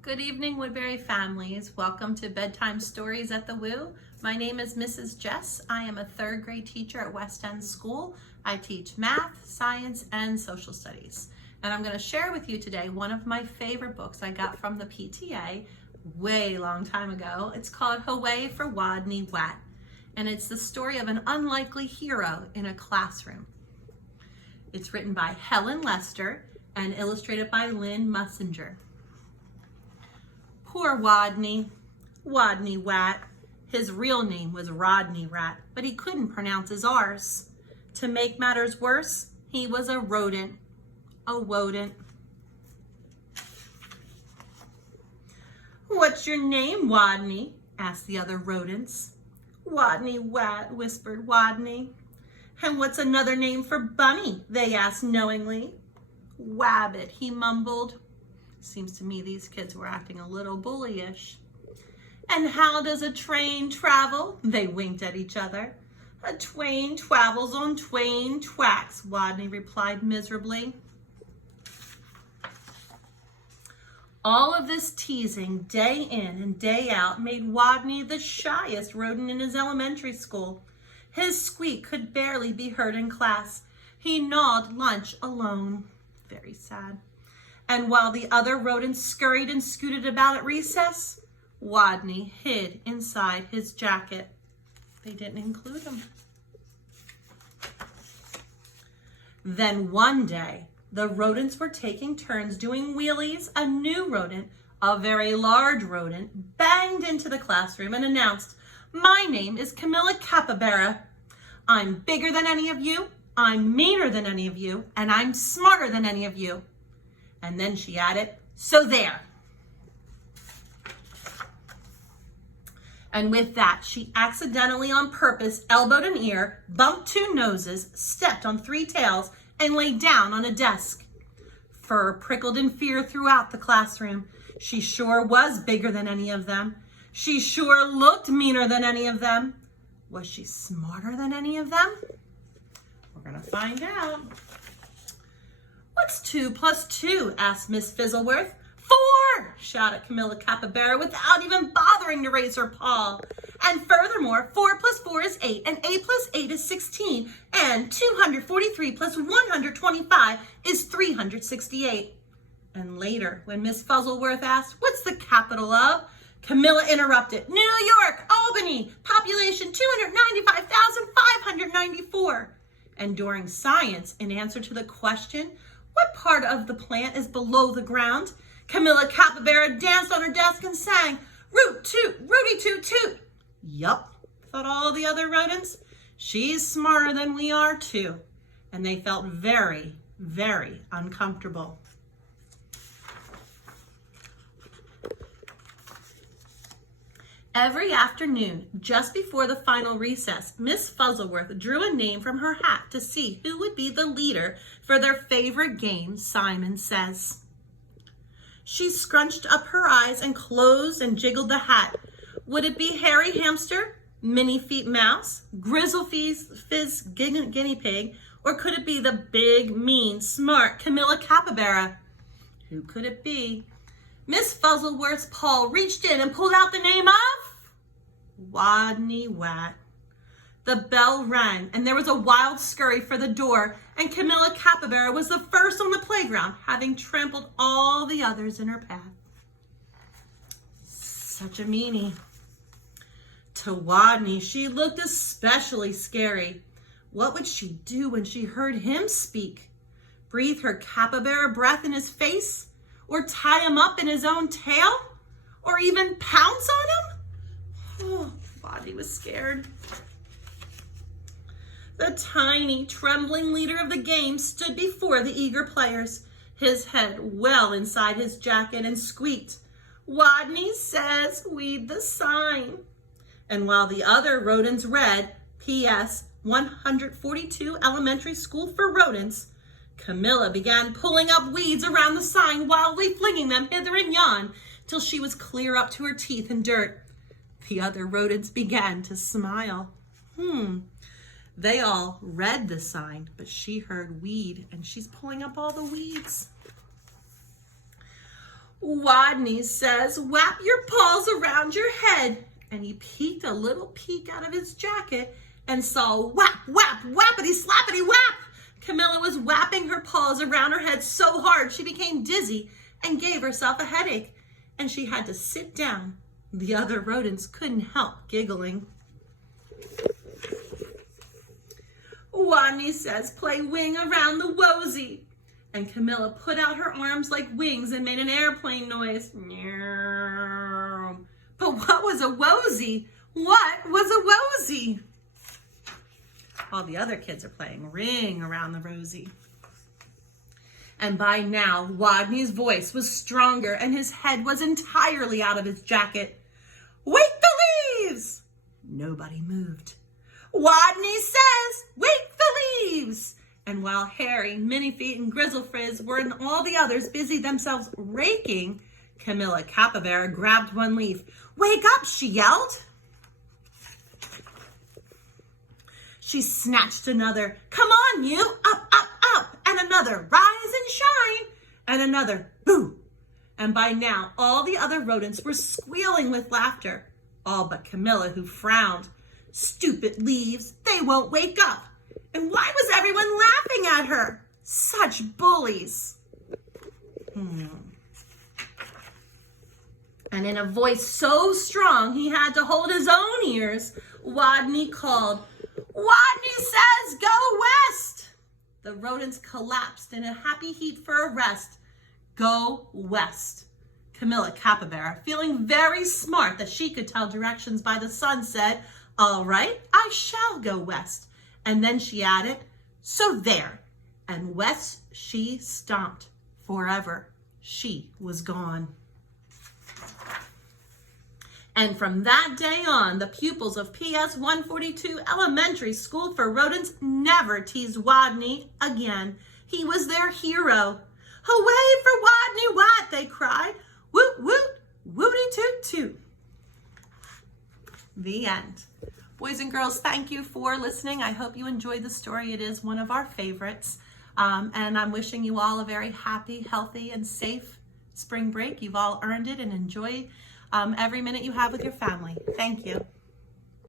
Good evening, Woodbury families. Welcome to Bedtime Stories at the Woo. My name is Mrs. Jess. I am a third grade teacher at West End School. I teach math, science, and social studies. And I'm going to share with you today one of my favorite books I got from the PTA way long time ago. It's called Hooway for Wodney Wat. And it's the story of an unlikely hero in a classroom. It's written by Helen Lester and illustrated by Lynn Mussinger. Poor Wodney Wat. His real name was Wodney Wat, but he couldn't pronounce his R's. To make matters worse, he was a rodent. A wodent. "What's your name, Wodney?" asked the other rodents. "Wodney Wat," whispered Wodney. "And what's another name for bunny?" they asked knowingly. "Wabbit," he mumbled. Seems to me these kids were acting a little bullyish. "And how does a train travel?" They winked at each other. "A twain travels on twain tracks," Wodney replied miserably. All of this teasing day in and day out made Wodney the shyest rodent in his elementary school. His squeak could barely be heard in class. He gnawed lunch alone. Very sad. And while the other rodents scurried and scooted about at recess, Wodney hid inside his jacket. They didn't include him. Then one day, the rodents were taking turns doing wheelies. A new rodent, a very large rodent, banged into the classroom and announced, "My name is Camilla Capybara. I'm bigger than any of you, I'm meaner than any of you, and I'm smarter than any of you." And then she added, "So there." And with that, she accidentally on purpose elbowed an ear, bumped two noses, stepped on three tails, and lay down on a desk. Fur prickled in fear throughout the classroom. She sure was bigger than any of them. She sure looked meaner than any of them. Was she smarter than any of them? We're gonna find out. "What's 2 plus 2? Asked Miss Fizzleworth. "4, shouted Camilla Capybara without even bothering to raise her paw. "And furthermore, 4 plus 4 is 8, and 8 plus 8 is 16, and 243 plus 125 is 368. And later, when Miss Fuzzleworth asked, "What's the capital of?" Camilla interrupted, "New York, Albany, population 295,594. And during science, in answer to the question, "What part of the plant is below the ground?" Camilla Capybara danced on her desk and sang, "Root toot, rooty toot toot." Yup, thought all the other rodents. She's smarter than we are too. And they felt very, very uncomfortable. Every afternoon, just before the final recess, Miss Fuzzleworth drew a name from her hat to see who would be the leader for their favorite game, Simon Says. She scrunched up her eyes and closed and jiggled the hat. Would it be Hairy Hamster, Minnie Feet Mouse, Grizzle Fizz Guinea Pig, or could it be the big, mean, smart Camilla Capybara? Who could it be? Miss Fuzzleworth's paw reached in and pulled out the name of Wodney Wat. The bell rang, and there was a wild scurry for the door, and Camilla Capybara was the first on the playground, having trampled all the others in her path. Such a meanie. To Wodney, she looked especially scary. What would she do when she heard him speak? Breathe her capybara breath in his face? Or tie him up in his own tail? Or even pounce on him? Oh, Wodney was scared. The tiny, trembling leader of the game stood before the eager players, his head well inside his jacket, and squeaked, "Wodney says, read the sign." And while the other rodents read, "P.S. 142 Elementary School for Rodents," Camilla began pulling up weeds around the sign, wildly flinging them hither and yon, till she was clear up to her teeth in dirt. The other rodents began to smile. They all read the sign, but she heard weed, and she's pulling up all the weeds. Wodney says, wrap your paws around your head. And he peeked a little peek out of his jacket and saw whap, whap, whappity, slappity, whap. Camilla was whapping her paws around her head so hard she became dizzy and gave herself a headache. And she had to sit down. The other rodents couldn't help giggling. Wodney says, play wing around the wosy. And Camilla put out her arms like wings and made an airplane noise. But what was a wosy? What was a wosy? All the other kids are playing ring around the rosy. And by now, Wodney's voice was stronger and his head was entirely out of his jacket. Wake the leaves! Nobody moved. Wodney says, wake the leaves! And while Harry, Minifeet, and Grizzlefrizz were and all the others busied themselves raking, Camilla Capybara grabbed one leaf. Wake up, she yelled. She snatched another. Come on, you, up, up, up. And another, rise and shine. And another, boo. And by now, all the other rodents were squealing with laughter. All but Camilla, who frowned. Stupid leaves, they won't wake up. And why was everyone laughing at her? Such bullies. And in a voice so strong he had to hold his own ears, Wodney called, Wodney says go west! The rodents collapsed in a happy heap for a rest. Go west. Camilla Capybara, feeling very smart that she could tell directions by the sun, said, all right, I shall go west. And then she added, so there. And west she stomped. Forever she was gone. And from that day on, the pupils of PS 142 Elementary School for Rodents never teased Wodney again. He was their hero. Hooway for Wodney Wat, they cried. Woot, woot, wooty toot toot. The end. Boys and girls, thank you for listening. I hope you enjoyed the story. It is one of our favorites. And I'm wishing you all a very happy, healthy, and safe spring break. You've all earned it, and enjoy every minute you have with your family. Thank you.